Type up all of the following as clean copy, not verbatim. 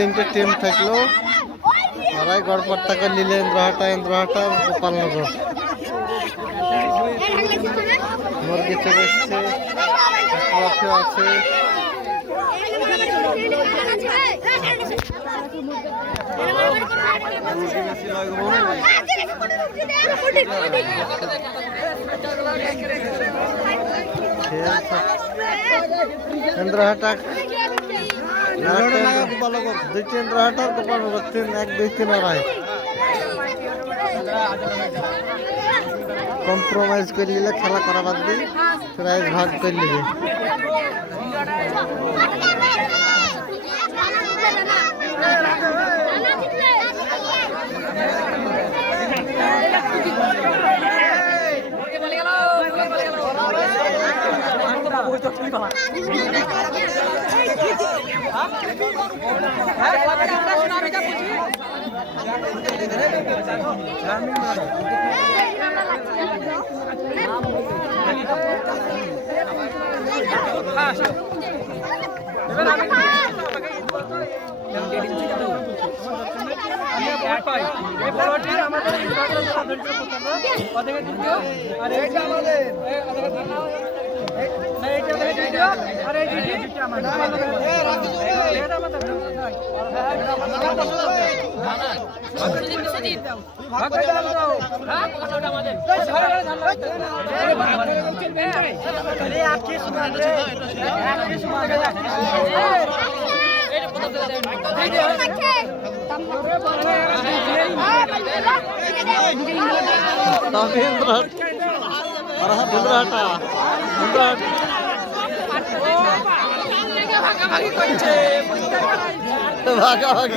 তিনটে টিম থাকলো ওরাই গড়পড়তা করে নিলে ইন্দ্রহাটা গোপালনগর মুরগি চলে এসছে আছে ইন্দ্রহাটা দুইটি ইন্দ্রহাটা গোপালনগর 1-2-3 আড়াই কম্প্রোমাইজ করে নিলে খেলা করা বাদ দিয়ে প্রাইজ ভাগ করে নিবে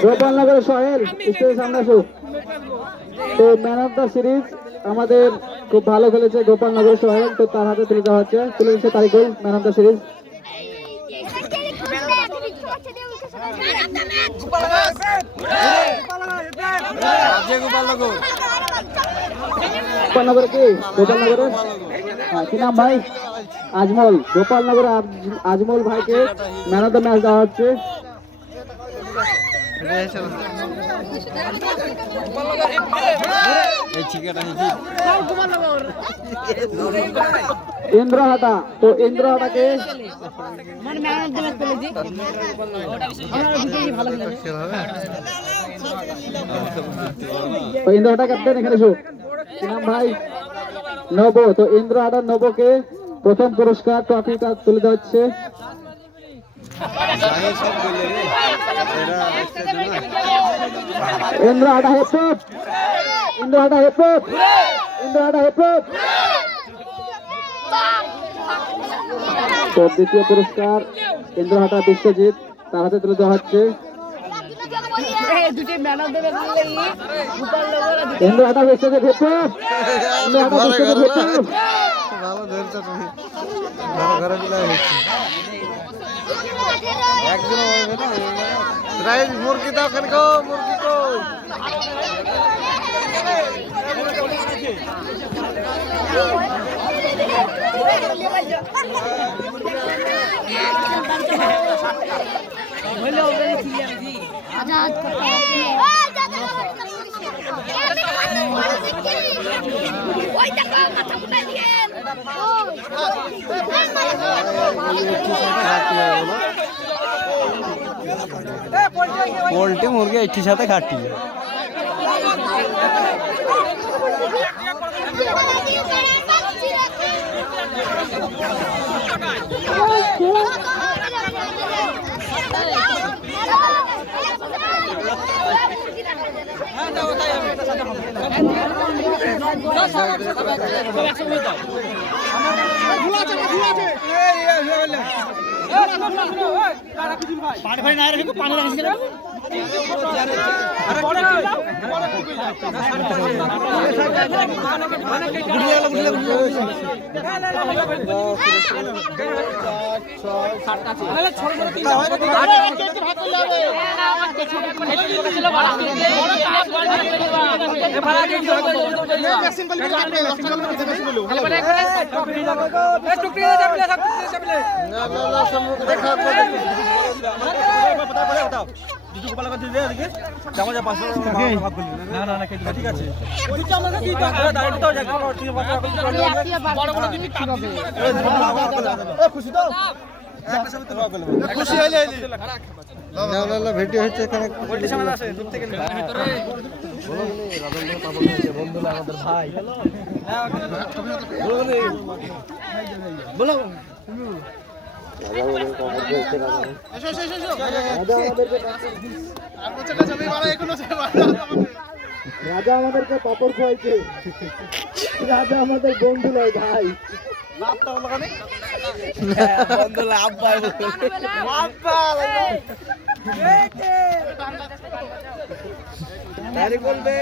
গোপালনগর শহর স্টেজের সামনে আসুক। তো ম্যান অফ দ্য সিরিজ আমাদের খুব ভালো খেলেছে গোপালনগর শহর, তো তার হাতে তুলে দেওয়া হচ্ছে, তুলে দিচ্ছে Tarikul man of the series. Gopalnagar কি গোপালনগরের কি নাম ভাই? আজমল। গোপালনগর আজমল ভাইকে ম্যান অফ দ্য ম্যাচ দেওয়া হচ্ছে। ইন্দ্রহাটা, তো ইন্দ্রহাটাকে ইন্দ্রহাটা ক্যাপ্টেন এখানে এসো। কি নাম ভাই? নব। তো ইন্দ্রহাটা নবকে প্রথম পুরস্কার ট্রফিটা তুলে দেওয়া হচ্ছে। ইন্দ্রহাটা হেপপ, ইন্দ্রহাটা হেপপ, ইন্দ্রহাটা হেপপ। তো দ্বিতীয় পুরস্কার ইন্দ্রহাটা বিশ্বজিৎ, তার হাতে তুলে দেওয়া হচ্ছে। ইন্দ্রহাটা বিশ্বজিৎ হেপপ, ইন্দ্রহাটা বিশ্বজিৎ হেপপ। ভালো ধরছো তুমি, ঘরে মিলাই হচ্ছে একজন প্রাইজ মুরগি দাও কেন গো, মুরগি কো পোল্ট্রি মুরগি একটির সাথে খাটি। ভিডিও হচ্ছে এখানে রাজা আমাদেরকে পাপড় খাওয়াইছে রাজা আমাদের বন্ধু নয় ভাই বন্ধু লাভ পায় তারিখ বলবে